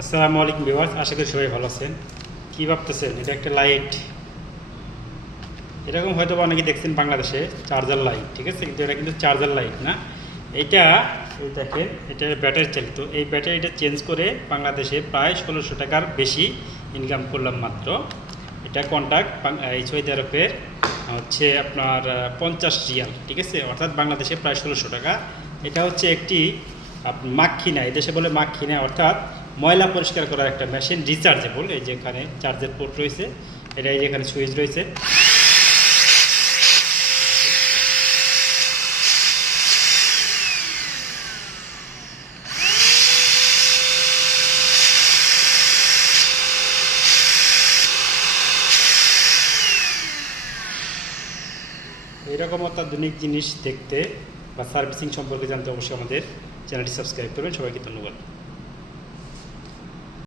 আসসালামু আলাইকুম ভিউয়ার্স, আশা করি সবাই ভালো আছেন। কী ভাবতেছেন? এটা একটা লাইট, এরকম হয়তো অনেকে দেখছেন বাংলাদেশে চার্জার লাইট, ঠিক আছে, কিন্তু এটা কিন্তু চার্জার লাইট না। এইটা এই দেখেন, এটা ব্যাটারি চালিত। এই ব্যাটারিটা চেঞ্জ করে বাংলাদেশে প্রায় 1600 টাকার বেশি ইনকাম করলাম মাত্র। এটা কন্ট্যাক্ট এই সৌদি আরবের হচ্ছে আপনার 50 রিয়াল, ঠিক আছে, অর্থাৎ বাংলাদেশে প্রায় 1600 টাকা। এটা হচ্ছে একটি মাক্ষিনা, এদেশে বলে মাক্ষিনা, অর্থাৎ ময়লা পরিষ্কার করার একটা মেশিন, রিচার্জেবল। এই যে এখানে চার্জের পোর্ট রয়েছে, এটা এই যে এখানে সুইচ রয়েছে। এইরকম অত্যাধুনিক জিনিস দেখতে বা সার্ভিসিং সম্পর্কে জানতে অবশ্যই আমাদের চ্যানেলটি সাবস্ক্রাইব করবেন। সবাইকে ধন্যবাদ।